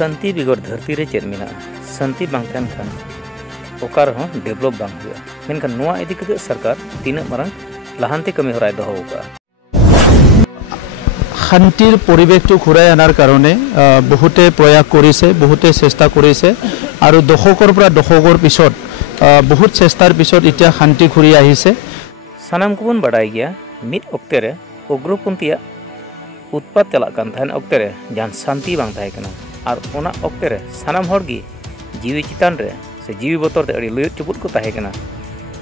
शांति बिगड़ धरती रे चेद मेना शांति बांग तहन खान ओकार हो डेवलप बांग हुआ मेनखान नोआ इदी कते सरकार तीना मारंग लाहांती कमी हराय दहो होगा शांतिर परिवेशটো घुराय आनार कारणे बहुते प्रयास करिसे बहुते चेष्टा करिसे आरो दशকৰ পৰা दशকৰ पिছত बहुत चेष्टार पिছত इতিয়া शांति घुरी आहिसे सानाम कोबन बाडाय गया मिद अक्ते रे उग्रपंथीया उत्पात चला कान थान अक्ते रे जान शांति बांग थाय कना आर ओना अक्ते रे सानाम हर गी जीवी चितान रे से जीवी बतर ते अड़ी लुयुत चुपुत को ताहे कना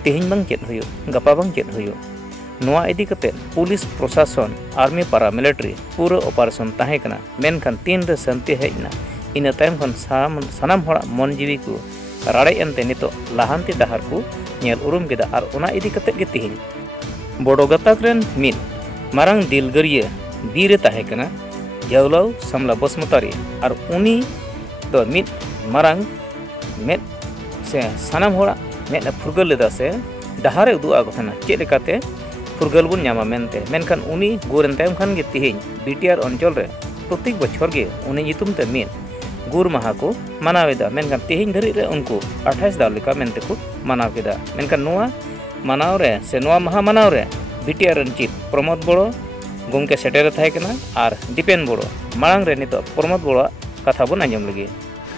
तेहिन बांग चेत हुयो गपा बांग चेत हुयो नोआ इदी कते पुलिस प्रशासन आर्मी पारा मिलिट्री पूरा ऑपरेशन ताहे कना मेनखान तीन रे शांति हेजना इना टाइम खन सानाम हड़ा मन जीवी को राड़े एनते नितो लाहांती डाहार को नेल उरुम केदा आर ओना इदी कते गे तिहिन बड़ो गताक रेन मिन मारंग दिलगरिया बीरे ताहे कना जवलाव समला बसमतारी और उनी तो मित मारंग मेद से सानाम होड़ा मेद फुरगल लेदा से डहारे उदु आगो थाना चेद लेकाते फुरगल बुन न्यामा मेनते मेनखान उनी गुरन तायम खान गे तिहिन बीटीआर अंचल रे प्रत्येक बछर गे उनी नितुम ते मिन गुर माहा को मनावेदा मेनखान तिहिन धरि रे उनको 28 दाव लेका मेनते को मनाव केदा मेनखान नोआ मनाव रे से नोआ माहा मनाव रे बीटीआर रंचित प्रमोद बड़ो गंके सेटेर थाहे कना आर दीपेन बड़ो मांग रे नितो प्रमोद बड़ो कथा बन आंजम लगे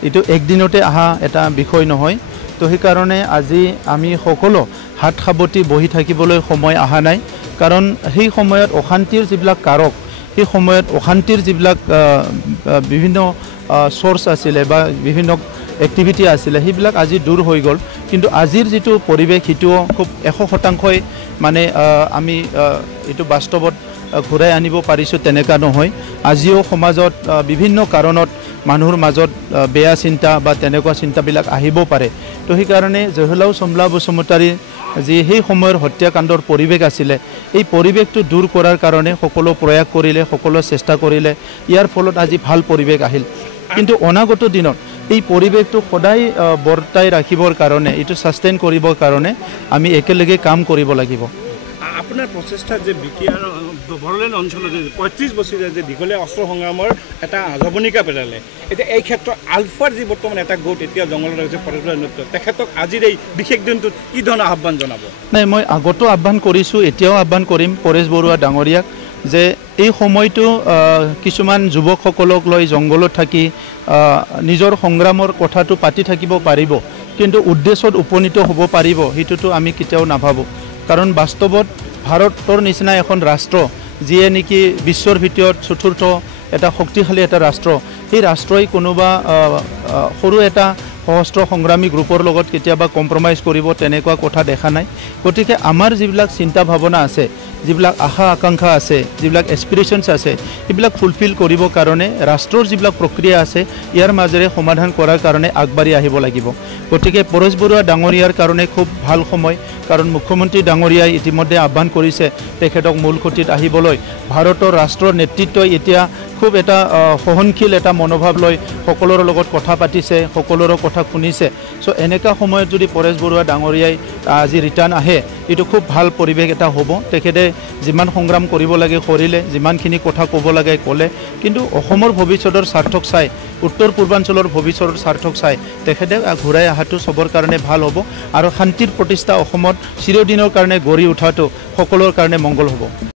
इतो एक दिनते आहा एटा विषय নহয় तो हे कारणे আজি আমি সকলো হাত খাবতি বহি থাকিবলৈ সময় আহা নাই কাৰণ সেই সময়ত অশান্তিৰ যিবিলাক কাৰক সেই সময়ত অশান্তিৰ যিবিলাক বিভিন্ন সোৰ্স আছিলে বা বিভিন্ন এক্টিভিটি আছিলে সেইবিলাক আজি দূৰ হৈ গল কিন্তু আজিৰ যেটো পৰিবেশ হিটো খুব 100% মানে আমি এটো বাস্তৱত ঘুৰাই আনিব পাৰিছো তেনেকা নহয় আজিও সমাজত বিভিন্ন কাৰণত মানুহৰ মাজত বেয়া চিন্তা বা তেনেকুৱা চিন্তাবিলাক আহিব পাৰে তো সেই কাৰণে জহলাও সমলা বসুমতাৰী যি সেই সময়ৰ হত্যাকাণ্ডৰ পৰিবেশ আছিল এই পৰিবেশটো দূৰ কৰাৰ কাৰণে সকলো প্ৰয়াস কৰিলে সকলো চেষ্টা কৰিলে ইয়াৰ ফলত আজি ভাল পৰিবেশ আহিল কিন্তু অনাগত দিনত এই পৰিবেশটো সদায় বৰ্তাই ৰাখিবৰ কাৰণে এটো সাস্টেইন কৰিবৰ কাৰণে আমি একেলগে কাম কৰিব লাগিব আপোনাৰ প্ৰচেষ্টা যে বিটিআৰ বড়োলেণ্ড অঞ্চলত 35 বছৰ যে দীঘলীয়া অস্ত্ৰ সংগ্ৰামৰ এটা আজৱনিকা পেলালে এতিয়া এই ক্ষেত্ৰত আলফাৰ যি বৰ্তমান এটা গোট এতিয়া জংগলত আছে পৰেশবৰ নৃত্য তেখেতক আজিৰ এই বিশেষ দিনটোত কি ধৰণৰ আহ্বান জনাব নাই মই আগতো আহ্বান কৰিছো এতিয়াও আহ্বান কৰিম পৰেশ বৰুৱা ডাঙৰীয়াক যে এই সময়টো কিছুমান যুৱকসকলক লৈ জংগলত থাকি নিজৰ সংগ্ৰামৰ কথাটো পাতি থাকিব পাৰিব কিন্তু উদ্দেশ্যত উপনীত হ'ব পাৰিব হিতুটো আমি কেতিয়াও নাভাবো কাৰণ বাস্তৱত ভাৰতৰ নিচিনা এখন ৰাষ্ট্ৰ যিয়ে নেকি বিশ্বৰ ভিতৰত চতুৰ্থ এটা শক্তিশালী এটা ৰাষ্ট্ৰ এই ৰাষ্ট্ৰই কোনোবা সৰু এটা সহস্ত্ৰ সংগ্ৰামী গ্ৰুপৰ লগত কেতিয়াবা কম্প্ৰমাইজ কৰিব তেনেকুৱা কথা দেখা নাই গতিকে আমাৰ যিবিলাক চিন্তা ভাৱনা আছে যিবিলাক আশা আকাংক্ষা আছে যিবিলাক এস্পিৰেশনছ আছে এইবিলাক ফুলফিল কৰিব কাৰণে ৰাষ্ট্ৰৰ যিবিলাক প্ৰক্ৰিয়া আছে ইয়াৰ মাজেৰে সমাধান কৰাৰ কাৰণে আগবাঢ়ি আহিব লাগিব গতিকে পৰেশ বৰুৱা ডাঙৰীয়াৰ কাৰণে খুব ভাল সময় কাৰণ মুখ্যমন্ত্ৰী ডাঙৰীয়াই ইতিমধ্যে আহ্বান কৰিছে তেখেতক মূলখতিত আহিবলৈ ভাৰতৰ ৰাষ্ট্ৰৰ নেতৃত্বই এতিয়া খুব এটা সহনশীল এটা মনোভাৱ লৈ সকলোৰ লগত কথা পাতিছে সকলোৰ কথা শুনিছে সো এনেকা সময়ত যদি পৰেশ বৰুৱা ডাঙৰীয়াই আজি ৰিটাৰ্ণ আহে এটো খুব ভাল পৰিবেশ এটা হ'ব তেখেতে যিমান সংগ্ৰাম কৰিব লাগে কৰিলে যিমানখিনি কথা ক'ব লাগে ক'লে কিন্তু অসমৰ ভৱিষ্যতৰ স্বাৰ্থক চাই উত্তৰ পূৰ্বাঞ্চলৰ ভৱিষ্যতৰ স্বাৰ্থক চাই তেখেতে ঘূৰাই আহাটো সবৰ কাৰণে ভাল হ'ব আৰু শান্তিৰ প্ৰতিষ্ঠা অসমত চিৰদিনৰ কাৰণে গঢ়ি উঠাটো সকলোৰ কাৰণে মংগল হ'ব